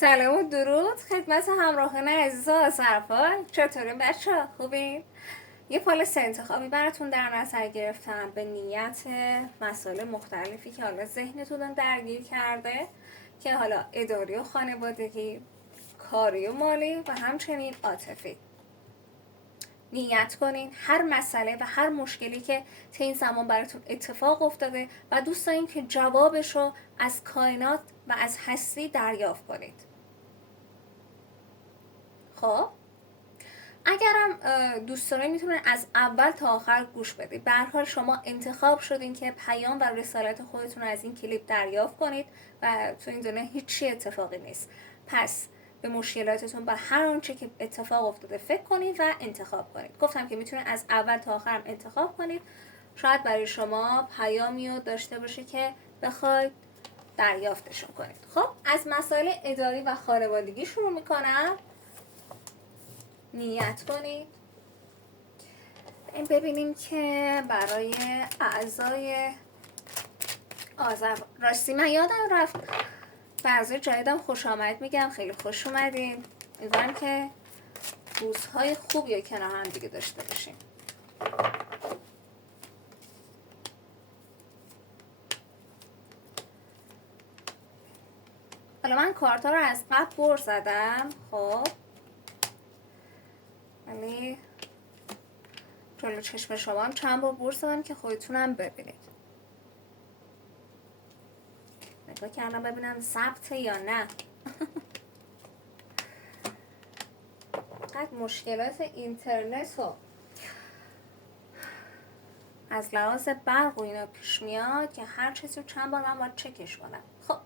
سلام و درود خدمت همراهان عزیز و صرفال. چطورین بچه ها؟ خوبین؟ یه پالیس انتخابی براتون در نظر گرفتم به نیت مسائل مختلفی که حالا ذهنتون درگیر کرده، که حالا اداری و خانوادگی، کاری و مالی و همچنین عاطفی. نیت کنین هر مسئله و هر مشکلی که طی این زمان براتون اتفاق افتاده و دوست دارین که جوابش رو از کائنات و از هستی دریافت کنید. خب اگرم دوست دارین میتونین از اول تا آخر گوش بدید. به هر حال شما انتخاب شدین که پیام و رسالت خودتون از این کلیپ دریافت کنید و تو این دنیا هیچی اتفاقی نیست. پس به مشکلاتتون و هر آنچه که اتفاق افتاده فکر کنید و انتخاب کنید. گفتم که میتونین از اول تا آخر انتخاب کنید. شاید برای شما پیامی رو داشته باشه که بخواید دریافتشون کنید. خب از مسائل اداری و خانوادگی شروع میکنم. نیت کنید. ببینیم که برای اعضای آذر، راستی من یادم رفت به اعضای جدیدم خوش آمد میگم. خیلی خوش اومدین. امیدوارم که روزهای خوبی کنار هم دیگه داشته باشیم. حالا من کارتا رو از قبل بر زدم، خب ولی جلو چشم شما هم چند بار بر زدم که خودتونم ببینید. نگاه کردم ببینم ثبته یا نه. قد مشکلات اینترنت و از لحاظ برق و اینا پیش میاد که هر چیزی رو چند بار من باید چکش کنم. خب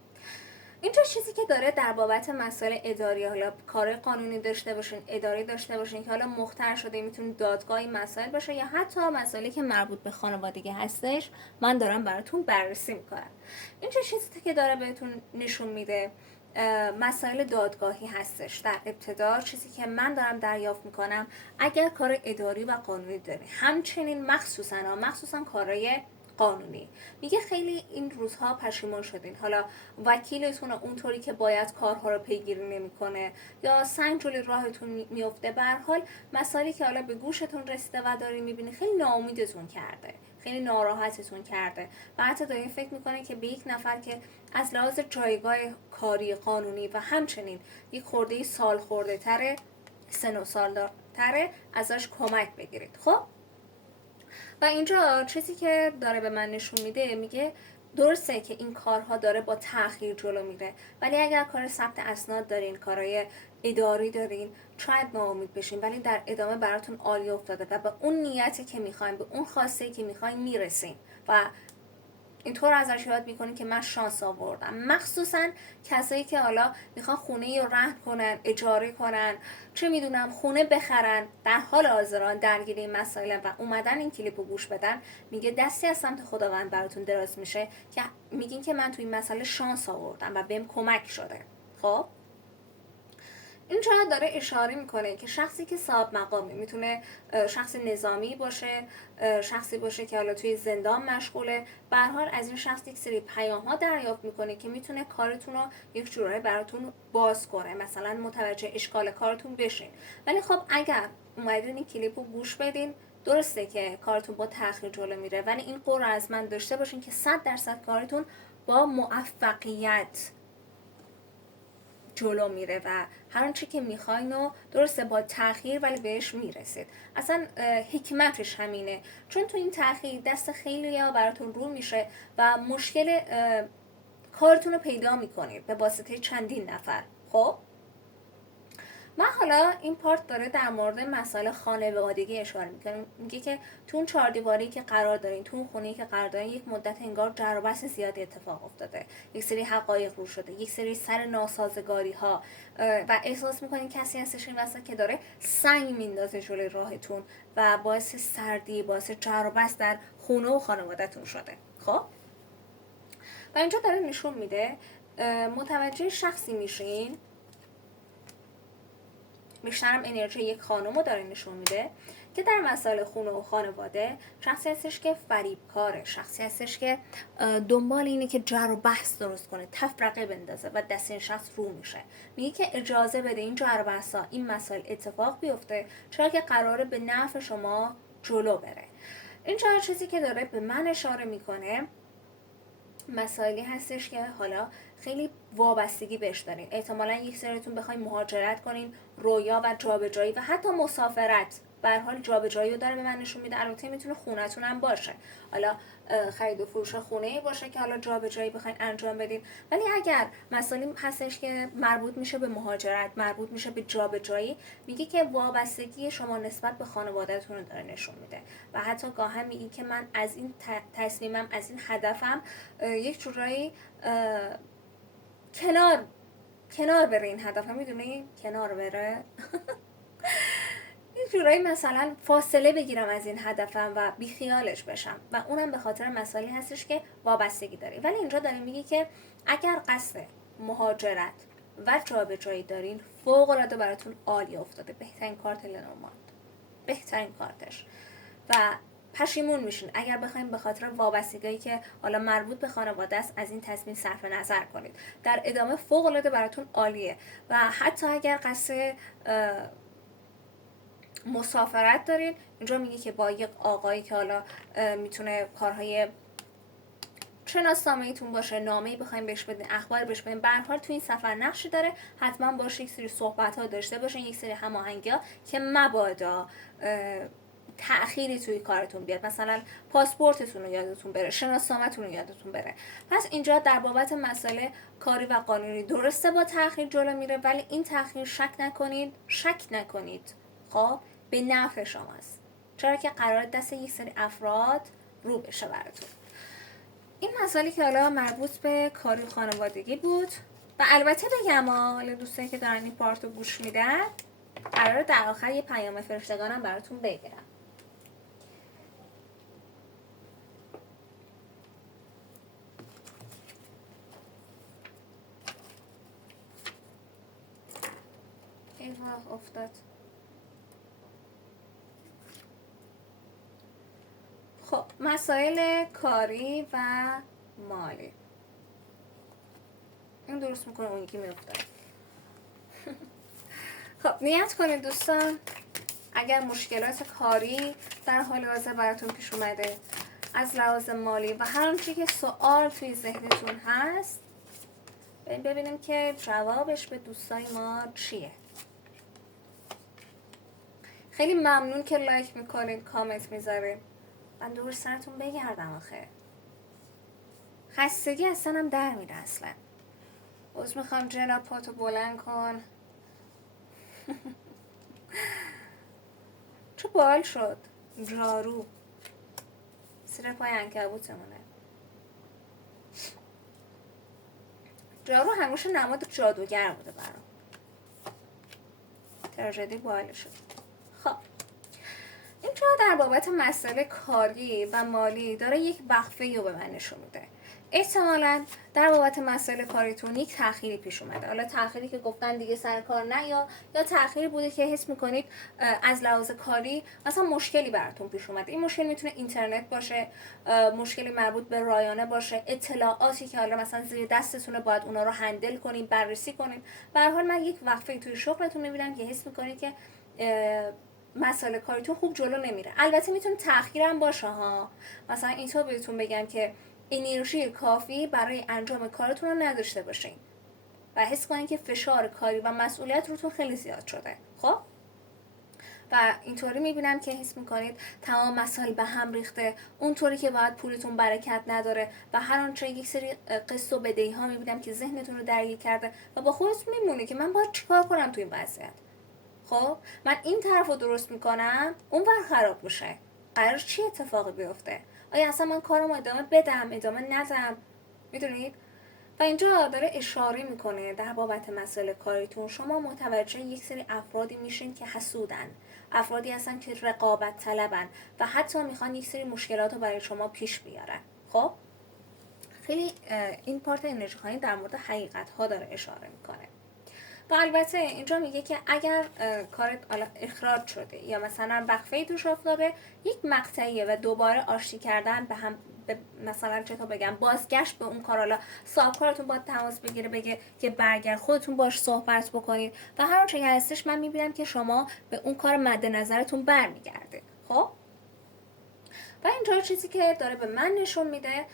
اینجا چیزی که داره در بابت مسائل اداری، حالا کار قانونی داشته باشین، اداری داشته باشین که حالا مختر شده، میتونه دادگاهی مسائل باشه یا حتی مسائلی که مربوط به خانوادگی هستش، من دارم براتون بررسی میکنم. اینجا چیزی که داره بهتون نشون میده مسائل دادگاهی هستش. در ابتدا چیزی که من دارم دریافت میکنم، اگر کار اداری و قانونی دارین، همچنین مخصوصا کارهای قانونی، میگه خیلی این روزها پشیمان شدین، حالا وکیلتون اونطوری که باید کارها رو پیگیری نمیکنه یا سنگ جلوی راهتون میفته. به هر حال مسائلی که حالا به گوشتون رسیده و دارین میبینید خیلی ناامیدتون کرده، خیلی ناراحتتون کرده و حتی دارین فکر میکنه که به یک نفر که از لحاظ جایگاه کاری قانونی و همچنین یک خورده سال خورده تره، سن و سال تره، ازش کمک بگیرید. خب و اینجا چیزی که داره به من نشون میده، میگه درسته که این کارها داره با تأخیر جلو میره، ولی اگر کار ثبت اسناد دارین، کارهای اداری دارین، شاید ناامید بشین ولی در ادامه براتون عالی افتاده و به اون نیتی که میخواین، به اون خواسته که میخواین میرسین و اینطور ازش یاد میکنین که من شانس آوردم. مخصوصا کسایی که حالا میخوان خونه رو رهن کنن، اجاره کنن، چه میدونم خونه بخرن، در حال حاضران درگیر این مسائل و اومدن این کلیپ رو گوش بدن، میگه دستی از سمت خداوند براتون دراز میشه که میگین که من توی این مسئله شانس آوردم و بهم کمک شده. خب اینجا داره اشاره میکنه که شخصی که صاحب مقامه، میتونه شخص نظامی باشه، شخصی باشه که حالا توی زندان مشغوله، به هر حال از این شخص یک سری پیام ها دریافت میکنه که میتونه کارتون رو یک جورایی براتون باز کنه، مثلا متوجه اشکال کارتون بشین. ولی خب اگر اومدین این کلیپ رو گوش بدین، درسته که کارتون با تأخیر جلو میره، ولی این قول از من داشته باشین که 100% کارتون با موفقیت جلو میره و هر آنچه که میخواین و درسته با تأخیر ولی بهش میرسید. اصلا حکمتش همینه، چون تو این تأخیر دست خیلی ها براتون رو میشه و مشکل کارتون رو پیدا میکنید به واسطه چندین نفر. خب من حالا این پارت داره در مورد مسائل خانوادگی اشاره میکنه. میگه که تو اون 4 دیواری که قرار دارین، تو اون خونه‌ای که قرار دارین، یک مدت انگار جر و بحث زیادی اتفاق افتاده، یک سری حقایق رو شده، یک سری سر ناسازگاری ها و احساس میکنین کسی هستش این وسط که داره سنگ میندازه جلوی راهتون و باعث سردی، باعث جر و بحث در خونه و خانواده‌تون شده. خب و اینجا داره نشون میده متوجه شخصی میشین، بیشترم انرژی یک خانم رو داره نشون میده که در مسائل خونه و خانواده شخصی هستش که فریبکاره، شخصی هستش که دنبال اینه که جر و بحث درست کنه، تفرقه بندازه و دست این شخص رو میشه. میگه که اجازه بده این جر و بحثا، این مسائل اتفاق بیفته، چرا که قراره به نفع شما جلو بره. این چیزی که داره به من اشاره میکنه مسائلی هستش که حالا خیلی وابستگی بهش دارین. احتمالاً یک سریتون بخواین مهاجرت کنین، رویا و جابجایی و حتی مسافرت، به هر حال جابجایی رو داره به من نشون میده. البته میتونه خونه‌تون هم باشه، حالا خرید و فروش خونه‌ای باشه که حالا جابجایی بخواین انجام بدین. ولی اگر مسائلی هستش که مربوط میشه به مهاجرت، مربوط میشه به جابجایی، میگه که وابستگی شما نسبت به خانواده‌تون رو داره نشون میده و حتی گاهی میگه که من از این تصمیمم، از این هدفم یک جورایی کنار بره. این هدفم میدونی کنار بره یک جورایی مثلا فاصله بگیرم از این هدفم و بیخیالش بشم و اونم به خاطر مسائلی هستش که وابستگی داره. ولی اینجا داره میگه که اگر قصد مهاجرت و جابجایی دارین، فوق العاده براتون عالی افتاده، بهترین کارت لنورماند، بهترین کارتش و پشیمون میشین اگر بخواید به خاطر وابستگی که حالا مربوط به خانواده است از این تصمیم صرف نظر کنید. در ادامه فوق العاده براتون عالیه و حتی اگر قصد مسافرت دارین، اینجا میگه که با یک آقایی که حالا میتونه کارهای شناسنامه‌ایتون باشه، نامه‌ای بخواید بهش بدین، اخبار بهش بدین، به هر حال تو این سفر نقشی داره، حتما باشه یک سری صحبت‌ها داشته باشین، یک سری هماهنگی‌ها که مبادا تأخیری توی کارتون بیاد، مثلا پاسپورتتون رو یادتون بره، شناسنامه‌تون رو یادتون بره. پس اینجا در بابت مسئله کاری و قانونی درسته با تأخیر جلو میره، ولی این تأخیر شک نکنید خب به نفع شماست، چرا که قرار دست یک سری افراد رو بشه براتون. این مسئله که حالا مربوط به کاری و خانوادگی بود و البته بگم حالا دوستانی که دارن این پارت رو گوش میدن قرار در آخر یه پیام فرشتگانم براتون بگیرم. این راه افتاد. خب مسائل کاری و مالی این درست میکنه، اون یکی میفته. خب نیت کنید دوستان اگر مشکلات کاری در حال حاضر براتون پیش اومده، از لحاظ مالی و هر آنچه که سوال توی ذهنتون هست، ببینیم که جوابش به دوستای ما چیه. خیلی ممنون که لایک میکنید، کامنت میذارید. من دور سرتون بگردم آخه خستگی اصلا هم در میره. اصلا باز میخوام جناب پاتو بلند کن. چه بال شد جارو سر پای عنکبوتمونه. جارو همیشه نماد جادوگر بوده برام. تراژدی بال شد. خب اینجا در بابت مسئله کاری و مالی داره یک وقفه رو به من نشون میده. احتمالاً در بابت مسئله کاریتون یک تأخیری پیش اومده. حالا تأخیری که گفتن دیگه سر کار نیا، یا تأخیری بوده که حس میکنید از لحاظ کاری مثلا مشکلی براتون پیش اومده. این مشکل میتونه اینترنت باشه، مشکلی مربوط به رایانه باشه، اطلاعاتی که حالا مثلا زیر دستتونه باید اونا رو هندل کنین، بررسی کنین. به هر حال من یک وقفه توی شغلتون میبینم که حس میکنید که مسئله کاریتون خوب جلو نمیره. البته میتونه تأخیر هم باشه ها، مثلا اینطور بهتون بگم که انرژی کافی برای انجام کارتون رو نداشته باشین و حس کنین که فشار کاری و مسئولیت روتون خیلی زیاد شده. خب و اینطوری میبینم که حس میکنید تمام مسائل به هم ریخته، اونطوری که باید پولتون برکت نداره و هر آنچه یک سری قسط و بدهی ها میبینم که ذهنتون رو درگیر کرده و با خودتون میمونی که من باید چیکار کنم تو این وضعیت. خب من این طرف رو درست میکنم، اون ور خراب میشه، قرار چی اتفاقی بیفته؟ آیا اصلا من کارم ادامه بدم، ادامه ندم؟ میدونید؟ و اینجا داره اشاره میکنه در بابت مسئله کاریتون شما متوجه یک سری افرادی میشین که حسودن، افرادی هستن که رقابت طلبن و حتی میخوان یک سری مشکلات رو برای شما پیش بیارن. خب خیلی این پارت انرژی خانی در مورد حقیقت ها داره اشاره میکنه و البته اینجا میگه که اگر کارت اخراج شده یا مثلا وقفه توش افتاده، یک مقطعیه و دوباره آشتی کردن به هم مثلا چطور بگم بازگشت به اون کار، حالا صاحب کارتون با تماس بگیره بگه که برگرد، خودتون باش صحبت بکنید و هر چه هستش من میبینم که شما به اون کار مد نظرتون برمیگرده. خب و اینجا چیزی که داره به من نشون میده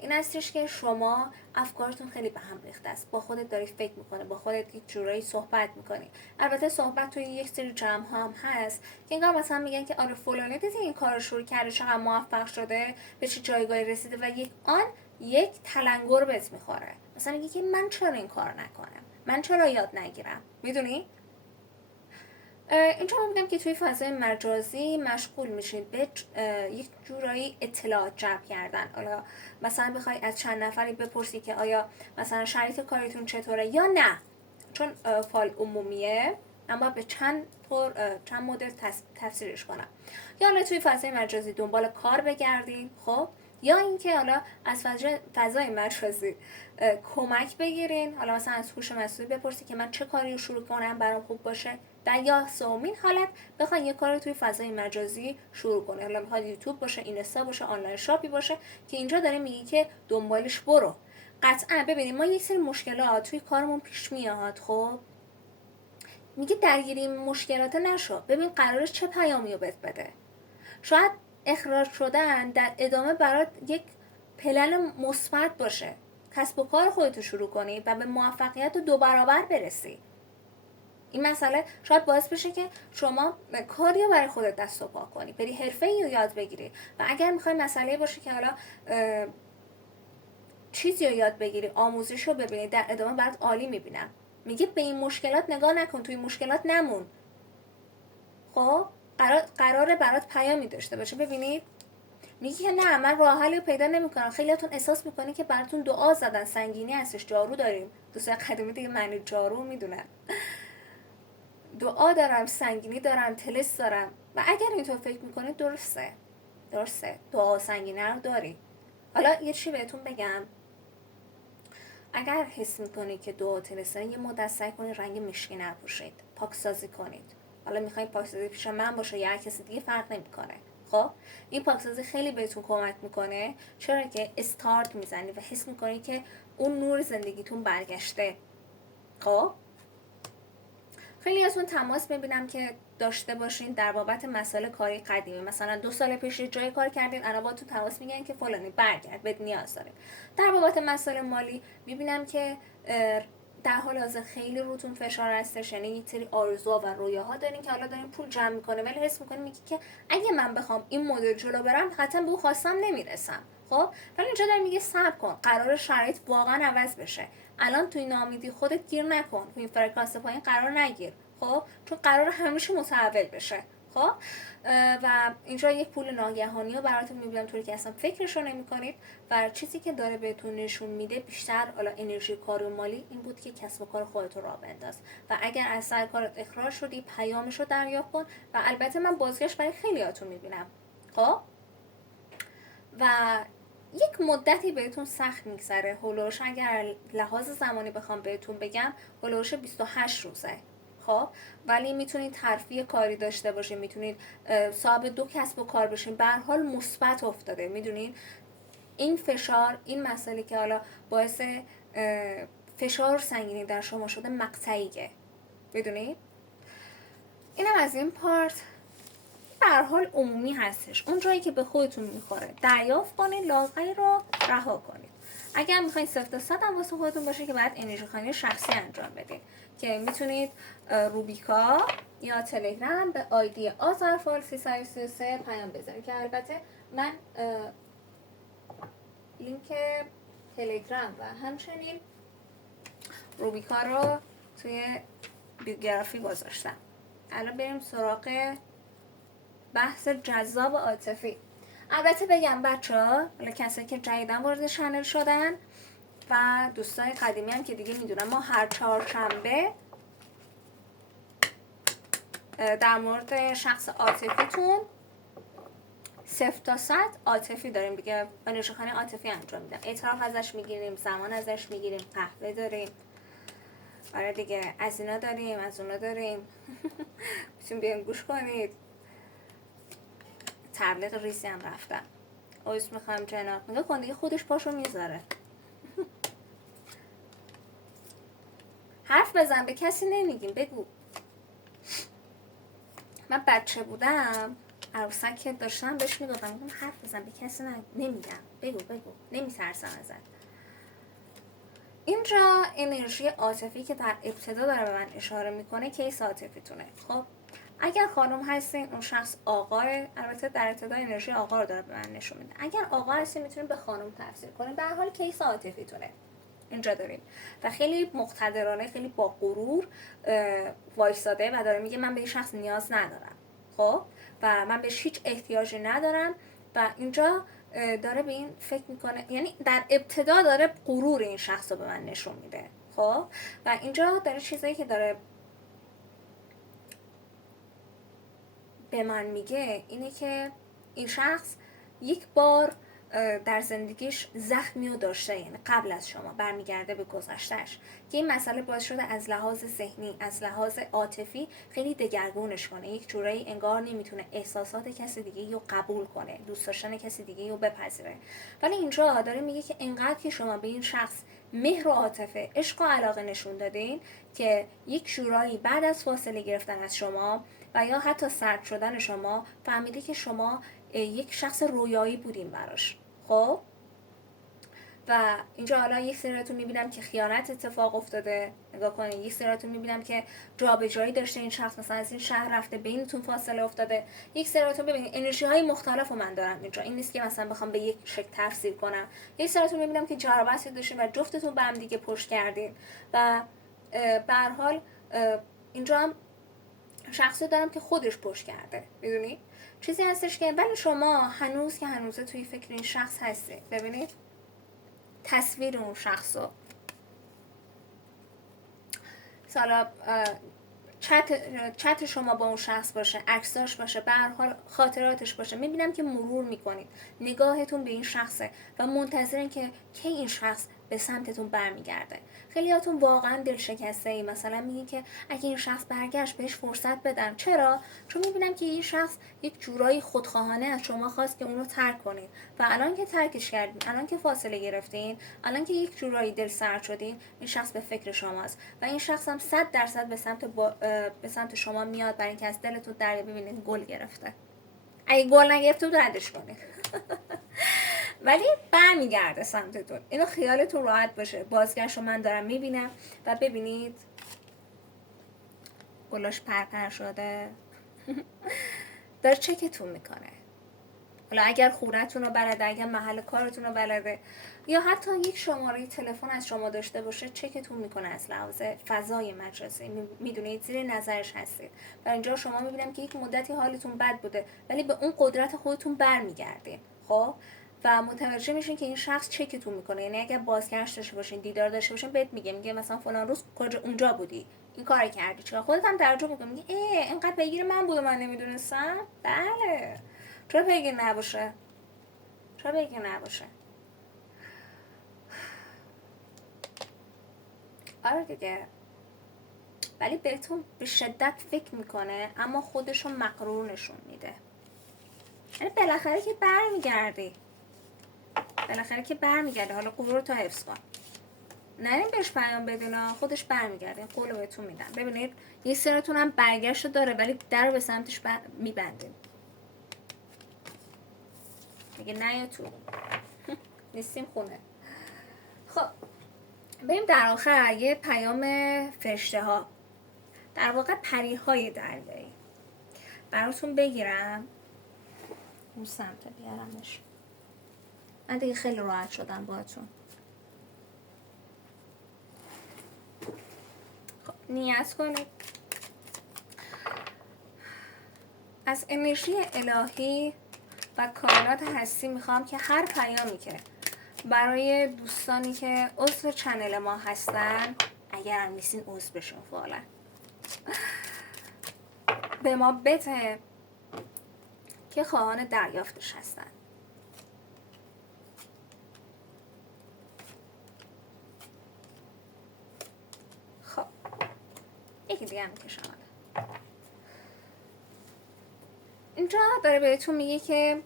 این هستش که شما افکارتون خیلی به هم ریخته است، با خودت داری فکر میکنه، با خودت یک جورایی صحبت میکنی. البته صحبت توی یک سری جمع هم هست که انگار مثلا میگن که آره فلانه دیدی این کار رو شروع کرده، چقدر موفق شده، به چه جایگاهی رسیده و یک تلنگر بهت میخوره، مثلا میگه که من چرا این کار نکنم، من چرا یاد نگیرم. میدونی اینجا من میگم که توی فضای مجازی مشغول میشید به یک جورایی اطلاعات جمع کردن. حالا مثلا بخوای از چند نفری بپرسی که آیا مثلا شرایط کاریتون چطوره یا نه، چون فال عمومیه اما به چند مدل تفسیرش کنم. یا حالا توی فضای مجازی دنبال کار بگردین، خب یا اینکه حالا از فضای مجازی کمک بگیرین، حالا مثلا از هوش مصنوعی بپرسی که من چه کاری رو شروع کنم برام خوب باشه، و یا سومین حالت بخواین یه کاری توی فضای مجازی شروع کنه، حالا میخواد یوتیوب باشه، اینستا باشه، آنلاین شاپی باشه، که اینجا داره میگی که دنبالش برو. قطعا ببینید ما یک سری مشکلات توی کارمون پیش میاد، خب میگه درگیری این مشکلات نشو، ببین قرارش چه پیامی رو بهت بده. شاید اخراج شدن در ادامه برات یک پلن مثبت باشه، کسب و کار خودتو شروع کنی و به موفقیت 2 برابر برسی. این مسئله شاید باعث بشه که شما کاری رو برای خودت دست و پا کنی، بری حرفه‌ای رو یاد بگیری. و اگر میخوای مسئله باشه که حالا چیزی رو یاد بگیری، آموزش رو ببینی، در ادامه برات عالی میبینم. میگه به این مشکلات نگاه نکن، توی مشکلات نمون. خب قراره برات پیامی داشته باشه. ببینید میگه که نه من راه حلی رو پیدا نمیکنم. خیلیاتون احساس میکنی که براتون دعا زدن، سنگینی هستش، جارو داریم. دوستان قدیمی دیگه معنی جارو میدونن. دعا دارم، سنگینی دارم، تلس دارم. و اگر اینطور فکر میکنید درسته دعا سنگینی رو داری. حالا یه چی بهتون بگم، اگر حس میکنید که دعا تلس دارین، یه مدت سعی کنید رنگ مشکی نپوشید، پاکسازی کنید. حالا میخواین پاکسازی پیش من باشه یا هر کسی دیگه فرق نمیکنه. خب این پاکسازی خیلی بهتون کمک میکنه، چرا که استارت میزنی و حس میکنی که اون نور زندگیتون برگشته. خب خیلی ازتون تماس میبینم که داشته باشین در بابت مسائل کاری قدیمی، مثلا 2 سال پیش جای کار کردین، الان باهاتون تماس میگیرن که فلانی برگرد، بهت نیاز داریم. در بابت مسائل مالی میبینم که در حال حاضر خیلی روتون فشار هستش، یعنی یک سری آرزوها و رویاها دارین که حالا دارین پول جمع میکنه، ولی حس میکنین میگی که اگه من بخوام این مدل جلو برم حتما به اون خواستم نمیرسم. خب ولی اینجا داره میگه صبر کن، قرار شرایط واقعا عوض بشه. الان توی ناامیدی خودت گیر نکن، توی این فرکانس پایین قرار نگیر، خب چون قرار همیشه متحول بشه. خب و اینجا یک پول ناگهانی رو براتون میبینم طوری که اصلا فکرشو نمی‌کنید و چیزی که داره بهتون نشون میده بیشتر حالا انرژی کار و مالی این بود که کسب و کار خودت رو راه بنداز و اگر از سر کارت اخراج شدی پیامش رو دریافت کن. و البته من بازگشت برای خیلیاتون میبینم. خب و یک مدتی بهتون سخت میگذره، هولوش اگر لحاظ زمانی بخوام بهتون بگم هولوش 28 روزه. خب ولی میتونید ترفیع کاری داشته باشین، میتونید صاحب 2 کسب و کار بشین، به هر حال مثبت افتاده. میدونید این فشار، این مسئله که حالا باعث فشار سنگینی در شما شده مقطعیه. میدونید اینم از این پارت. به هر حال عمومی هستش، اون جایی که به خودتون میخوره دریافت کنید، لاغری رو رها کنید. اگر میخواین 0 تا 100 هم واسه خودتون باشه که بعد انرژی خوانی شخصی انجام بدید که میتونید روبیکا یا تلگرام به آیدی آذرفال 333 پیام بزنید که البته من لینک تلگرام و همچنین روبیکا رو توی بیوگرافی گذاشتم. الان بریم سراغ بحث جذاب عاطفی. البته بگم بچه‌ها، حالا کسایی که جدیداً وارد چنل شدن و دوستان قدیمی هم که دیگه میدونن، ما هر 4 شنبه در مورد شخص عاطفیتون 0 تا 100 عاطفی داریم دیگه، انرژی‌خوانی عاطفی انجام میدم. اعتراف ازش میگیریم، زمان ازش میگیریم، قهوه داریم. آره دیگه، از اینا داریم، از اونا داریم. میتونیم بیان گوش کنید. تبلیغ ریزی هم رفتم. عذر میخوام جناب. نگاه کن دیگه، خودش پاشو میذاره. حرف بزن، به کسی نمیگیم، بگو. من بچه بودم عروسک که داشتم بهش میگفتم حرف بزن، به کسی نمیگم، بگو نمیترسم ازت. اینجا انرژی عاطفی که در ابتدا داره به من اشاره میکنه کیس عاطفیتونه. خب اگر خانم هستین اون شخص آقاه، البته در ابتدا انرژی آقا رو داره به من نشون میده. اگر آقا هستین میتونید به خانم تفسیر کنید. به هر حال کیس عاطفیتونه اینجا داریم و خیلی مقتدرانه، خیلی با غرور وایساده و داره میگه من به این شخص نیاز ندارم. خب و من بهش هیچ احتیاجی ندارم و اینجا داره به این فکر میکنه، یعنی در ابتدا داره غرور این شخص رو به من نشون میده. خب و اینجا داره چیزایی که داره به من میگه اینه که این شخص یک بار در زندگیش زخمی رو داشته، یعنی قبل از شما برمیگرده به گذشتهش که این مسئله باعث شده از لحاظ ذهنی، از لحاظ عاطفی خیلی دگرگونش کنه. یک جورایی انگار نمیتونه احساسات کسی دیگه رو قبول کنه، دوست داشتن کسی دیگه رو بپذیره. ولی اینجا داره میگه که انقدر که شما به این شخص مهر و عاطفه، عشق و علاقه نشون دادین که یک جورایی بعد از فاصله گرفتن از شما و یا حتی سرد شدن شما فهمیده که شما یک شخص رویایی بودین براش. خب و اینجا حالا یک سریاتون میبینم که خیانت اتفاق افتاده، نگاه کنید، یک سریاتون میبینم که جابجایی داشته این شخص، مثلا از این شهر رفته، بینتون فاصله افتاده. یک سریاتون ببینید انرژی های مختلفو من دارم اینجا، این نیست که مثلا بخوام به یک شکل تفسیر کنم. یک سریاتون میبینم که جرابتی داشتین و جفتتون به هم دیگه پشت کردین و به هر حال اینجا هم شخصی دارم که خودش پشت کرده. میدونی چیزی هستش که ولی شما هنوز که هنوزه توی فکر این شخص هستی. ببینید تصویر اون شخص رو، حالا چت شما با اون شخص باشه، عکساش باشه، به هر حال خاطراتش باشه، میبینم که مرور میکنید، نگاهتون به این شخصه و منتظرین که کی این شخص به سمتتون برمیگرده. خیلیاتون واقعا دل شکسته ای، مثلا میگین که اگه این شخص برگشت بهش فرصت بدم. چرا؟ چون میبینم که این شخص یک جورایی خودخواهانه از شما خواست که اونو ترک کنید و الان که ترکش کردین، الان که فاصله گرفتین، الان که یک جورایی دل سرد شدین، این شخص به فکر شماست و این شخص هم 100% به سمت شما میاد برای اینکه از دلتون دریا. ببینید گل گرفته، اگه گل نگرفته ردش کنید. ولی برمیگرده سمتتون، اینو خیالتون راحت باشه. بازگشت رو من دارم میبینم و ببینید گلاش پرپر شده. داره چکتون میکنه. حالا اگر خونتون رو بلده، اگر محل کارتون رو بلده، یا حتی یک شماره تلفن از شما داشته باشه، چکتون میکنه از لحاظ فضای مجازی. میدونید زیر نظرش هستید و اینجا شما میبینم که یک مدتی حالتون بد بوده ولی به اون قدرت خودتون برمیگردین. خب و متوجه میشین که این شخص چکتون میکنه. یعنی اگر بازگشت داشته باشین، دیدار داشته باشین، بهت میگه مثلا فلان روز کجا اونجا بودی، این کار کردی، چرا؟ خودت هم تعجب میکنی، میگه اینقدر پیگیر من بوده من نمیدونستم. بله، چرا پیگیر نباشه؟ چرا پیگیر نباشه؟ آره دیگه. ولی بهتون به شدت فکر میکنه اما خودشو مغرور نشون میده. یعنی بالاخره که برمیگردی، بالاخره که برمیگرده. حالا غرور تو حفظ کن، نریم بهش پیام بدین، خودش برمیگرده. این قولو بهتون میدم. ببینید یه سرتون هم برگشت داره ولی در رو به سمتش میبندین، میگه نه یا تو نیستیم خونه. خب بریم در آخر یه پیام فرشته ها، در واقع پری های دریایی براتون بگیرم. اون سمت بیارمش. من دیگه خیلی راحت شدم باهاتون. خب نیت کنید. از انرژی الهی و کائنات هستی میخوام که هر پیامی که برای دوستانی که عضو چنل ما هستن، اگر هم نیستین عضو بشون فعلا، به ما بده که خواهان دریافتش هستن. خب یکی دیگه هم میکشم. اینجا داره بهتون میگه که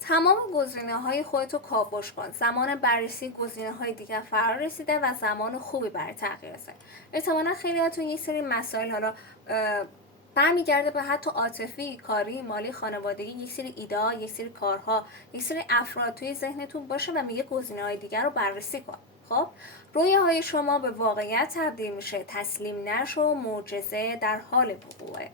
تمام گزینه‌های خودتو کاوش کن. زمان بررسی گزینه‌های دیگر فرا رسیده و زمان خوبی برای تغییر است. احتمالاً خیلیاتون یک سری مسائل حالا برمیگرده به حتی عاطفی، کاری، مالی، خانوادگی، یک سری ایده، یک سری کارها، یک سری افراد توی ذهنتون باشه و میگه گزینه‌های دیگر رو بررسی کن. خب رویاهای شما به واقعیت تبدیل میشه. تسلیم نشو، معجزه در حال وقوعه.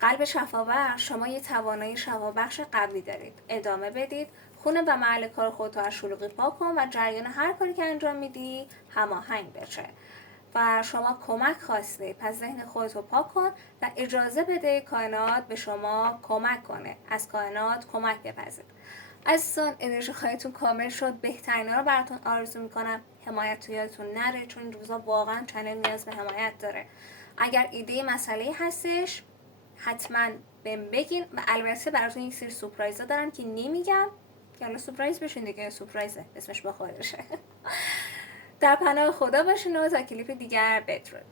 قلب شفابخش، شما یه توانایی شفابخش قوی دارید. ادامه بدید. خونه و محل کار خودتو از شلوغی پاک کن و جریان هر کاری که انجام میدی هماهنگ بشه. و شما کمک خواسته، پس ذهن خودتو پاک کن و اجازه بده کائنات به شما کمک کنه. از کائنات کمک بپذیر. عزیزان، انرژی خواهیتون کامل شد. بهترین رو براتون آرزو میکنم. حمایت تو یادتون نره، چون این روزا واقعا چنل نیاز به حمایت داره. اگر ایده مسئله هستش حتما بهم بگین و البته براتون یک سری سورپرایزا دارم که نمیگم که حالا سورپرایز بشین دیگه. سورپرایزه، اسمش با خودشه. در پناه خدا باشین و تا کلیپ دیگر بدرود.